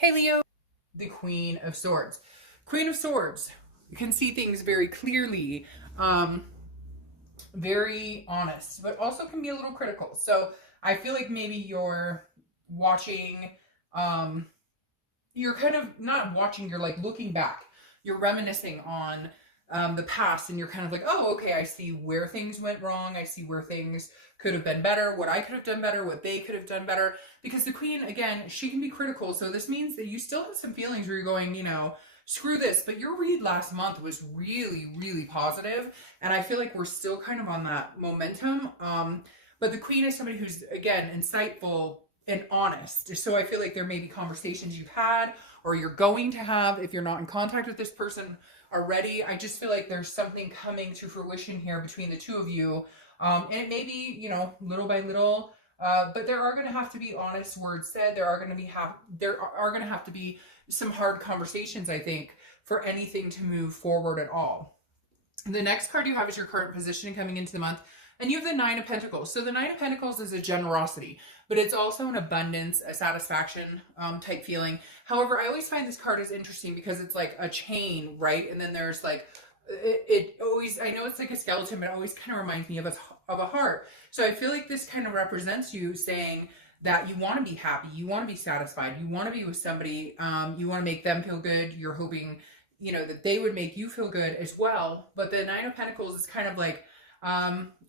Hey Leo, the Queen of Swords. Queen of Swords can see things very clearly, very honest, but also can be a little critical. So I feel like maybe you're watching, um, you're kind of not watching, you're like looking back. You're reminiscing on the past, and you're kind of like, oh, okay, I see where things went wrong. I see where things could have been better, what I could have done better, what they could have done better. Because the queen, again, she can be critical. So this means that you still have some feelings where you're going, screw this. But your read last month was really, really positive, and I feel like we're still kind of on that momentum. But the queen is somebody who's, again, insightful and honest. So I feel like there may be conversations you've had or you're going to have if you're not in contact with this person already. I just feel like there's something coming to fruition here between the two of you. And it may be, little by little, but there are going to have to be honest words said. There are going to have to be some hard conversations, I think, for anything to move forward at all. The next card you have is your current position coming into the month. And you have the Nine of Pentacles. So the Nine of Pentacles is a generosity, but it's also an abundance, a satisfaction type feeling. However, I always find this card is interesting because it's like a chain, right? And then there's like, it always, I know it's like a skeleton, but it always kind of reminds me of a heart. So I feel like this kind of represents you saying that you want to be happy, you want to be satisfied, you want to be with somebody, you want to make them feel good. You're hoping, that they would make you feel good as well. But the Nine of Pentacles is kind of like,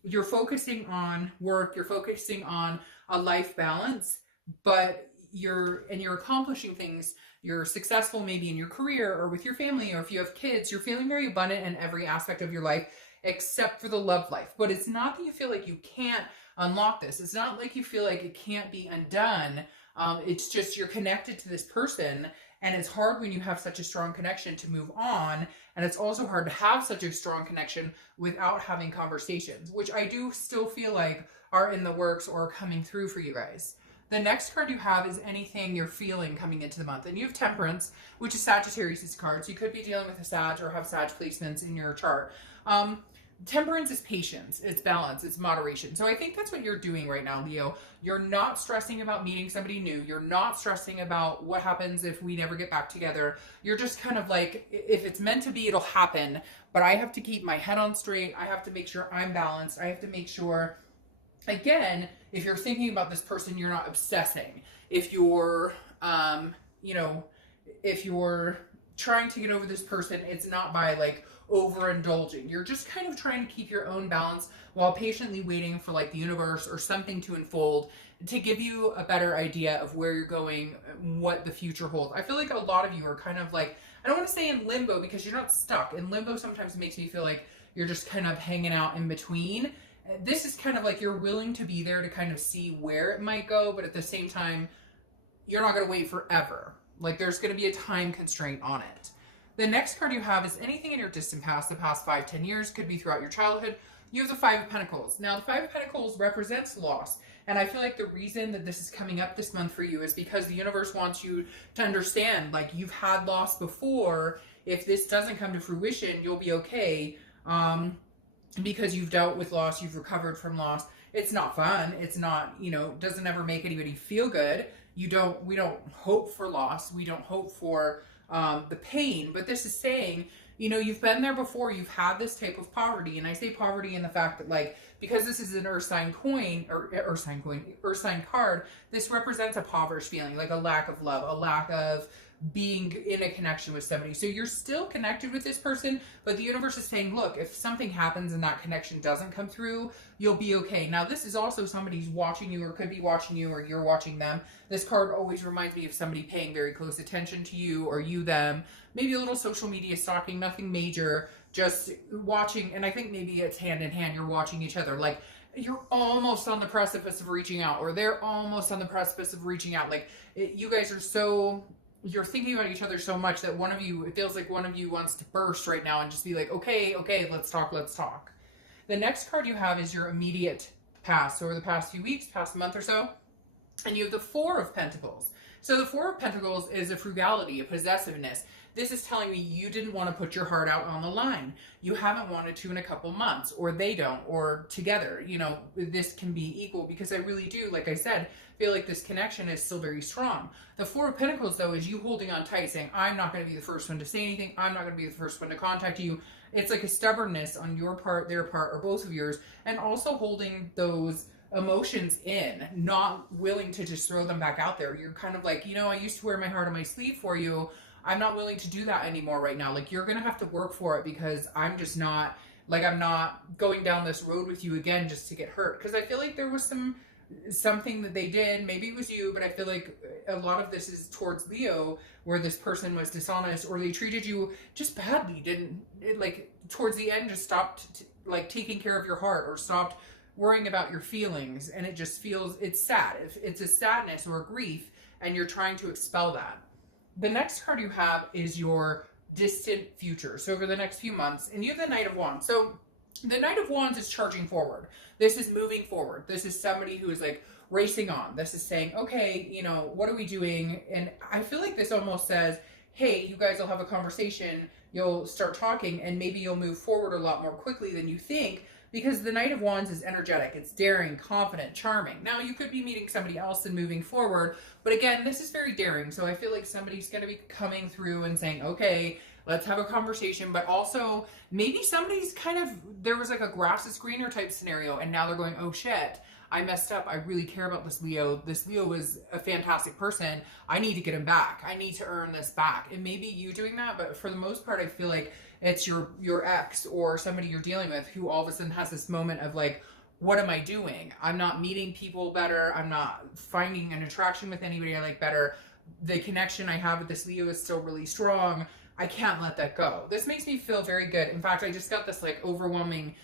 you're focusing on work, you're focusing on a life balance, but you're accomplishing things. You're successful maybe in your career or with your family, or if you have kids, you're feeling very abundant in every aspect of your life except for the love life. But it's not that you feel like you can't unlock this. It's not like you feel like it can't be undone. It's just you're connected to this person, and it's hard when you have such a strong connection to move on. And it's also hard to have such a strong connection without having conversations, which I do still feel like are in the works or coming through for you guys. The next card you have is anything you're feeling coming into the month. And you have Temperance, which is Sagittarius' card. So you could be dealing with a Sag or have Sag placements in your chart. Temperance is patience, it's balance, it's moderation. So I think that's what you're doing right now, Leo. You're not stressing about meeting somebody new. You're not stressing about what happens if we never get back together. You're just kind of like, if it's meant to be, it'll happen. But I have to keep my head on straight. I have to make sure I'm balanced. I have to make sure, again, if you're thinking about this person, you're not obsessing. If you're, if you're trying to get over this person, it's not by like overindulging. You're just kind of trying to keep your own balance while patiently waiting for like the universe or something to unfold to give you a better idea of where you're going, what the future holds. I feel like a lot of you are kind of like, I don't want to say in limbo because you're not stuck. In limbo sometimes makes me feel like you're just kind of hanging out in between. This is kind of like you're willing to be there to kind of see where it might go, but at the same time, you're not going to wait forever. Like there's going to be a time constraint on it. The next card you have is anything in your distant past, the past 5-10 years, could be throughout your childhood. You have the Five of Pentacles. Now, the Five of Pentacles represents loss. And I feel like the reason that this is coming up this month for you is because the universe wants you to understand, like, you've had loss before. If this doesn't come to fruition, you'll be okay. Because you've dealt with loss, you've recovered from loss. It's not fun. It's not, doesn't ever make anybody feel good. We don't hope for loss. We don't hope for the pain, but this is saying, you've been there before. You've had this type of poverty, and I say poverty in the fact that, like, because this is an earth sign card, this represents a impoverished feeling, like a lack of love, a lack of being in a connection with somebody. So you're still connected with this person, but the universe is saying, look, if something happens and that connection doesn't come through, you'll be okay. Now, this is also somebody's watching you or could be watching you or you're watching them. This card always reminds me of somebody paying very close attention to you or you them. Maybe a little social media stalking, nothing major, just watching. And I think maybe it's hand in hand. You're watching each other. Like, you're almost on the precipice of reaching out, or they're almost on the precipice of reaching out. Like, you guys are so... You're thinking about each other so much that it feels like one of you wants to burst right now and just be like, okay, let's talk. The next card you have is your immediate past, so over the past few weeks, past month or so. And you have the Four of Pentacles. So the Four of Pentacles is a frugality, a possessiveness. This is telling me you didn't want to put your heart out on the line. You haven't wanted to in a couple months, or they don't, or together. You know, this can be equal, because I really do, like I said, feel like this connection is still very strong. The Four of Pentacles, though, is you holding on tight, saying, I'm not going to be the first one to say anything. I'm not going to be the first one to contact you. It's like a stubbornness on your part, their part, or both of yours, and also holding those emotions in, not willing to just throw them back out there. You're kind of like, you know, I used to wear my heart on my sleeve for you. I'm not willing to do that anymore right now. Like, you're going to have to work for it, because I'm just not, like, I'm not going down this road with you again just to get hurt. Because I feel like there was something that they did, maybe it was you, but I feel like a lot of this is towards Leo, where this person was dishonest, or they treated you just badly, like, towards the end, just stopped, like, taking care of your heart, or stopped worrying about your feelings, and it just feels, it's sad. If it's a sadness or a grief, and you're trying to expel that. The next card you have is your distant future. So over the next few months, and you have the Knight of Wands. So the Knight of Wands is charging forward. This is moving forward. This is somebody who is like racing on. This is saying, okay, you know, what are we doing? And I feel like this almost says, hey, you guys will have a conversation, you'll start talking, and maybe you'll move forward a lot more quickly than you think, because the Knight of Wands is energetic. It's daring, confident, charming. Now, you could be meeting somebody else and moving forward, but again, this is very daring. So I feel like somebody's going to be coming through and saying, okay, let's have a conversation. But also, maybe somebody's kind of, there was like a grass is greener type scenario, and now they're going, oh shit, I messed up. I really care about this Leo. This Leo is a fantastic person. I need to get him back. I need to earn this back. And maybe you doing that, but for the most part, I feel like it's your ex or somebody you're dealing with who all of a sudden has this moment of like, what am I doing? I'm not meeting people better. I'm not finding an attraction with anybody I like better. The connection I have with this Leo is still really strong. I can't let that go. This makes me feel very good. In fact, I just got this like overwhelming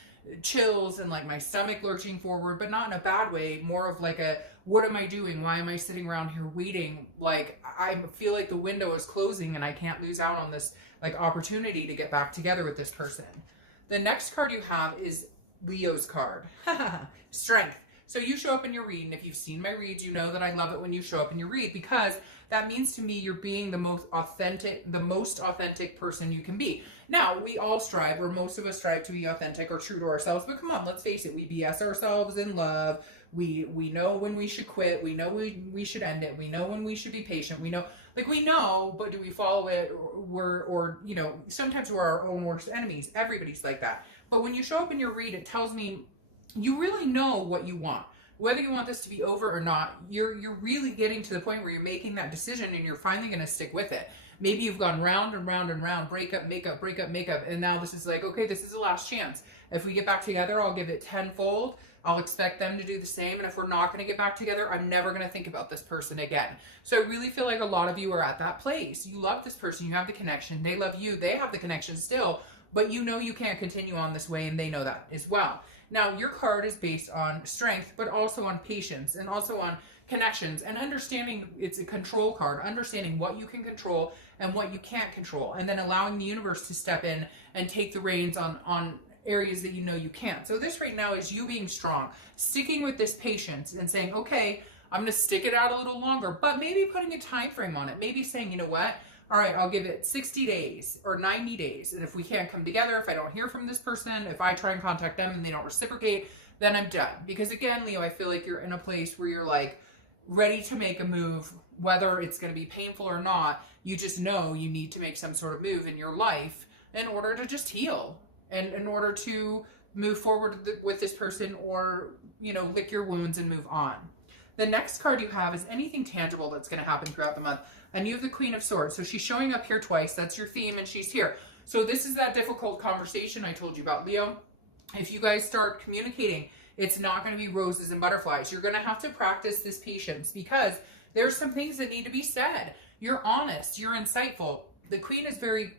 chills and like my stomach lurching forward, but not in a bad way, more of like a, what am I doing? Why am I sitting around here waiting? Like, I feel like the window is closing and I can't lose out on this like opportunity to get back together with this person. The next card you have is Leo's card. Strength. So you show up in your read, and if you've seen my reads, you know that I love it when you show up in your read, because that means to me you're being the most authentic person you can be. Now, we all strive, or most of us strive to be authentic or true to ourselves, but come on, let's face it, we BS ourselves in love. We know when we should quit. We know we should end it. We know when we should be patient. We know, but do we follow it? Or you know, sometimes we're our own worst enemies. Everybody's like that. But when you show up in your read, it tells me you really know what you want. Whether you want this to be over or not, you're really getting to the point where you're making that decision and you're finally going to stick with it. Maybe you've gone round and round and round, breakup, makeup, breakup, makeup, and now this is like, okay, this is the last chance. If we get back together, I'll give it tenfold. I'll expect them to do the same. And if we're not going to get back together, I'm never going to think about this person again. So I really feel like a lot of you are at that place. You love this person. You have the connection. They love you. They have the connection still. But you know you can't continue on this way, and they know that as well. Now, your card is based on strength, but also on patience, and also on connections, and understanding. It's a control card, understanding what you can control and what you can't control, and then allowing the universe to step in and take the reins on areas that you know you can't. So this right now is you being strong, sticking with this patience and saying, okay, I'm going to stick it out a little longer, but maybe putting a time frame on it. Maybe saying, you know what? All right, I'll give it 60 days or 90 days. And if we can't come together, if I don't hear from this person, if I try and contact them and they don't reciprocate, then I'm done. Because again, Leo, I feel like you're in a place where you're like ready to make a move, whether it's going to be painful or not. You just know you need to make some sort of move in your life in order to just heal, and in order to move forward with this person, or, you know, lick your wounds and move on. The next card you have is anything tangible that's going to happen throughout the month. And you have the Queen of Swords. So she's showing up here twice. That's your theme, and she's here. So this is that difficult conversation I told you about, Leo. If you guys start communicating, it's not going to be roses and butterflies. You're going to have to practice this patience, because there's some things that need to be said. You're honest. You're insightful. The Queen is very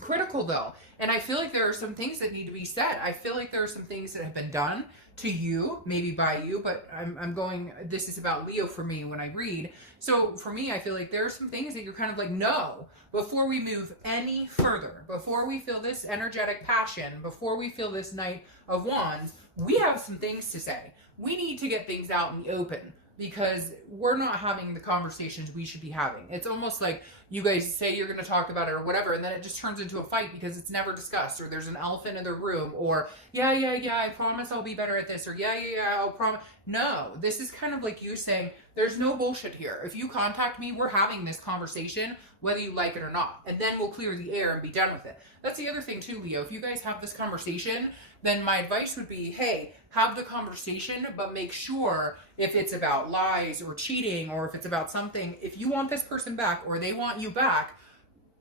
critical, though. And I feel like there are some things that need to be said. I feel like there are some things that have been done to you, maybe by you, but I'm going, this is about Leo for me when I read. So for me, I feel like there are some things that you're kind of like, no, before we move any further, before we feel this energetic passion, before we feel this Knight of Wands, we have some things to say. We need to get things out in the open, because we're not having the conversations we should be having. It's almost like you guys say you're going to talk about it or whatever, and then it just turns into a fight because it's never discussed, or there's an elephant in the room, or yeah, I promise I'll be better at this, or yeah, I'll promise. No, this is kind of like you saying, there's no bullshit here. If you contact me, we're having this conversation, whether you like it or not, and then we'll clear the air and be done with it. That's the other thing too, Leo. If you guys have this conversation, then my advice would be, hey, have the conversation, but make sure if it's about lies or cheating, or if it's about something, if you want this person back or they want you back,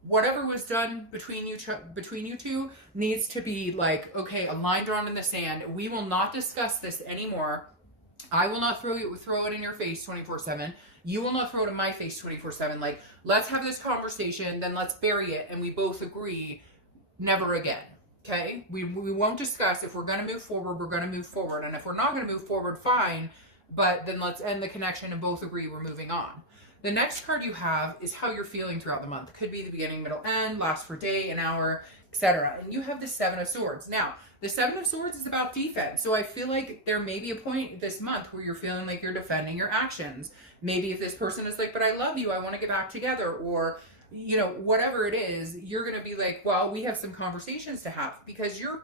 whatever was done between you two needs to be like, okay, a line drawn in the sand. We will not discuss this anymore. I will not throw it in your face 24/7. You will not throw it in my face 24/7. Like, let's have this conversation, then let's bury it, and we both agree never again. Okay? We won't discuss. If we're going to move forward, we're going to move forward. And if we're not going to move forward, fine. But then let's end the connection and both agree we're moving on. The next card you have is how you're feeling throughout the month. It could be the beginning, middle, end, last for a day, an hour, etc. And you have the Seven of Swords. Now, the Seven of Swords is about defense. So I feel like there may be a point this month where you're feeling like you're defending your actions. Maybe if this person is like, but I love you, I want to get back together, or you know, whatever it is, you're going to be like, well, we have some conversations to have, because your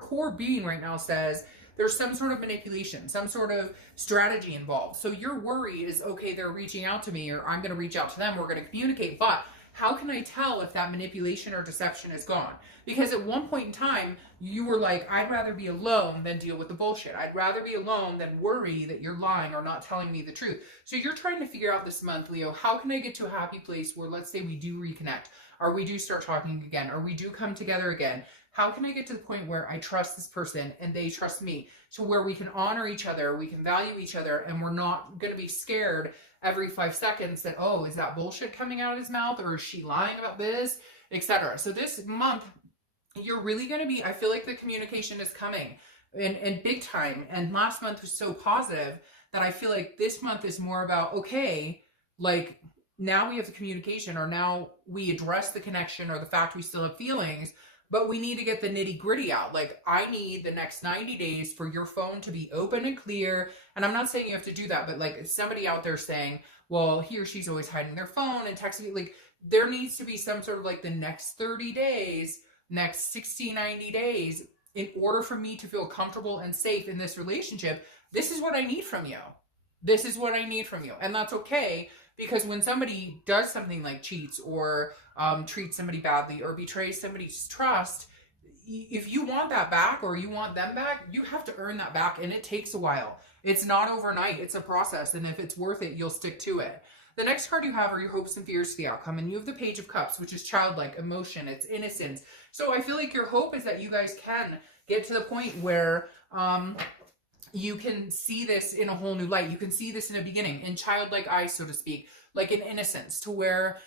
core being right now says there's some sort of manipulation, some sort of strategy involved. So your worry is, okay, they're reaching out to me, or I'm going to reach out to them, we're going to communicate, but how can I tell if that manipulation or deception is gone? Because at one point in time, you were like, I'd rather be alone than deal with the bullshit. I'd rather be alone than worry that you're lying or not telling me the truth. So you're trying to figure out this month, Leo, how can I get to a happy place where, let's say we do reconnect, or we do start talking again, or we do come together again. How can I get to the point where I trust this person and they trust me, to where we can honor each other, we can value each other, and we're not going to be scared every 5 seconds that, oh, is that bullshit coming out of his mouth, or is she lying about this, etc. So this month, you're really going to be, I feel like the communication is coming and big time. And last month was so positive that I feel like this month is more about, okay, like now we have the communication, or now we address the connection or the fact we still have feelings, but we need to get the nitty gritty out. Like, I need the next 90 days for your phone to be open and clear. And I'm not saying you have to do that, but like somebody out there saying, well, he or she's always hiding their phone and texting, like there needs to be some sort of like the next 30 days, next 60, 90 days, in order for me to feel comfortable and safe in this relationship. This is what I need from you. This is what I need from you. And that's okay, because when somebody does something like cheats or treats somebody badly or betrays somebody's trust, if you want that back or you want them back, you have to earn that back, and it takes a while. It's not overnight. It's a process, and if it's worth it, you'll stick to it. The next card you have are your hopes and fears to the outcome, and you have the Page of Cups, which is childlike emotion. It's innocence. So I feel like your hope is that you guys can get to the point where you can see this in a whole new light. You can see this in a beginning, in childlike eyes, so to speak, like in innocence, to where,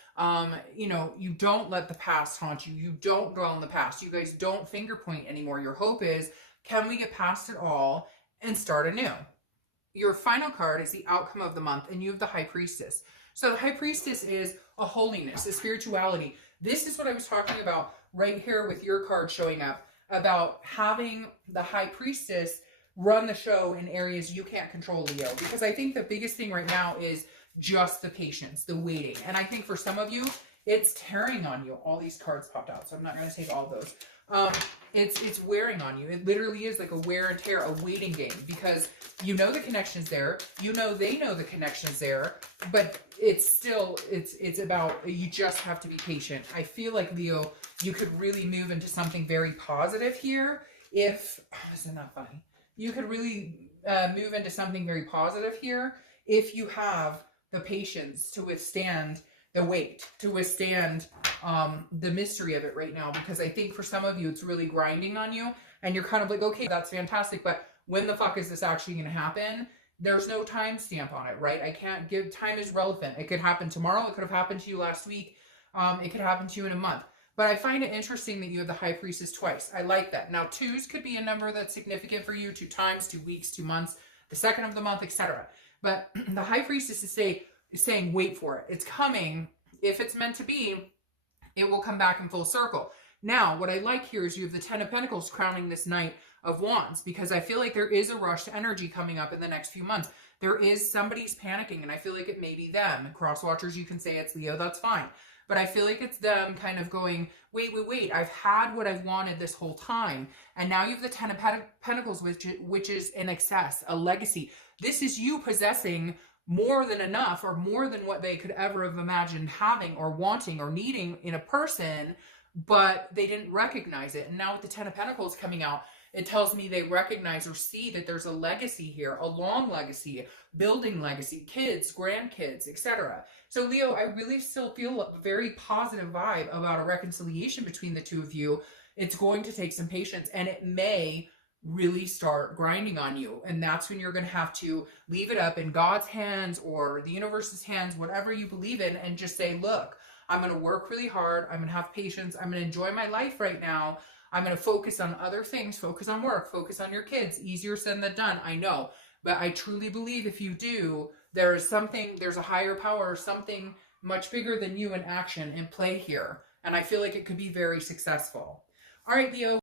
you know, you don't let the past haunt you. You don't dwell in the past. You guys don't finger point anymore. Your hope is, can we get past it all and start anew? Your final card is the outcome of the month, and you have the High Priestess. So the High Priestess is a holiness, a spirituality. This is what I was talking about right here with your card showing up, about having the High Priestess run the show in areas you can't control, Leo. Because I think the biggest thing right now is just the patience, the waiting. And I think for some of you, it's tearing on you. All these cards popped out, so I'm not going to take all those. It's wearing on you. It literally is like a wear and tear, a waiting game, because you know the connection's there. You know they know the connection's there, but it's still, it's about, you just have to be patient. I feel like, Leo, you could really move into something very positive here if, isn't that funny? You could really move into something very positive here if you have the patience to withstand the wait, to withstand the mystery of it right now. Because I think for some of you, it's really grinding on you, and you're kind of like, okay, that's fantastic, but when the fuck is this actually going to happen? There's no time stamp on it, right? I can't give, time is relevant. It could happen tomorrow. It could have happened to you last week. It could happen to you in a month. But I find it interesting that you have the High Priestess twice. I like that. Now, 2s could be a number that's significant for you. 2 times, 2 weeks, 2 months, the second of the month, etc. But the High Priestess is saying, wait for it. It's coming. If it's meant to be, it will come back in full circle. Now, what I like here is you have the 10 of Pentacles crowning this Knight of Wands, because I feel like there is a rush to energy coming up in the next few months. There is somebody's panicking, and I feel like it may be them. Cross watchers, you can say it's Leo, that's fine. But I feel like it's them kind of going, wait, I've had what I've wanted this whole time. And now you have the Ten of Pentacles, which is an excess, a legacy. This is you possessing more than enough, or more than what they could ever have imagined having or wanting or needing in a person, but they didn't recognize it. And now with the Ten of Pentacles coming out, it tells me they recognize or see that there's a legacy here, a long legacy, building legacy, kids, grandkids, etc. So Leo, I really still feel a very positive vibe about a reconciliation between the two of you. It's going to take some patience, and it may really start grinding on you. And that's when you're going to have to leave it up in God's hands or the universe's hands, whatever you believe in, and just say, look, I'm going to work really hard. I'm going to have patience. I'm going to enjoy my life right now. I'm going to focus on other things, focus on work, focus on your kids. Easier said than done, I know. But I truly believe if you do, there's a higher power, something much bigger than you in action, in play here. And I feel like it could be very successful. All right, Leo,